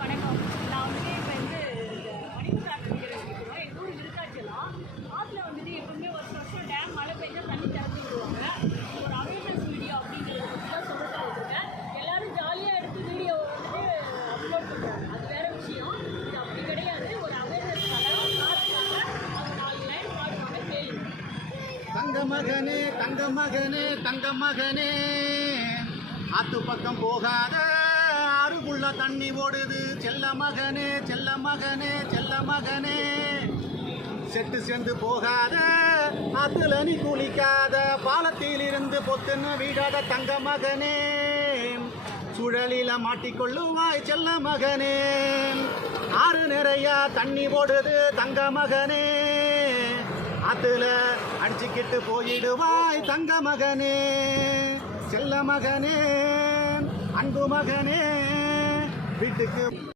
வணக்கம். நான் வந்துட்டு இப்போ இந்த மணிக்கூர் ஆற்றுங்கிற இருக்கிறோம். எங்கள் ஊர் விருத்தாச்சலம். ஆற்றுல வந்துட்டு எப்பவுமே வருஷம் டேம் மழை பெஞ்சா தண்ணி திறந்து விடுவாங்க. ஒரு அவேர்னஸ் வீடியோ அப்படிங்கிறத பற்றி தான் சொல்லிட்டு வச்சுருக்கேன். எல்லோரும் ஜாலியாக எடுத்து வீடியோவை வந்துட்டு அப்லோட் பண்ணுறாங்க. அது வேறு விஷயம். இது அப்படி கிடையாது. ஒரு அவேர்னஸ்க்காக காசுக்காக அவங்க 4 லைன் பாடுவாங்க, கேளுங்க. தங்க மகனே தங்க மகனே தங்க மகனே ஆத்து பக்கம் போகாத, ஆறுக்குள்ள தண்ணி ஓடுது செல்ல மகனே செல்ல மகனே செல்ல மகனே. செட்டு சேர்ந்து போகாத, ஆத்துல நீ குளிக்காத, பாலத்தில் இருந்து பொத்துன்னு வீடாத தங்க மகனே. சுழலில மாட்டிக்கொள்ளுவாய் செல்ல மகனே. ஆறு நிறைய தண்ணி ஓடுது தங்க மகனே. ஆத்துல அடிச்சுக்கிட்டு போயிடுவாய் தங்க மகனே. செல்ல மகனே, அன்பு மகனே, வீட்டுக்கு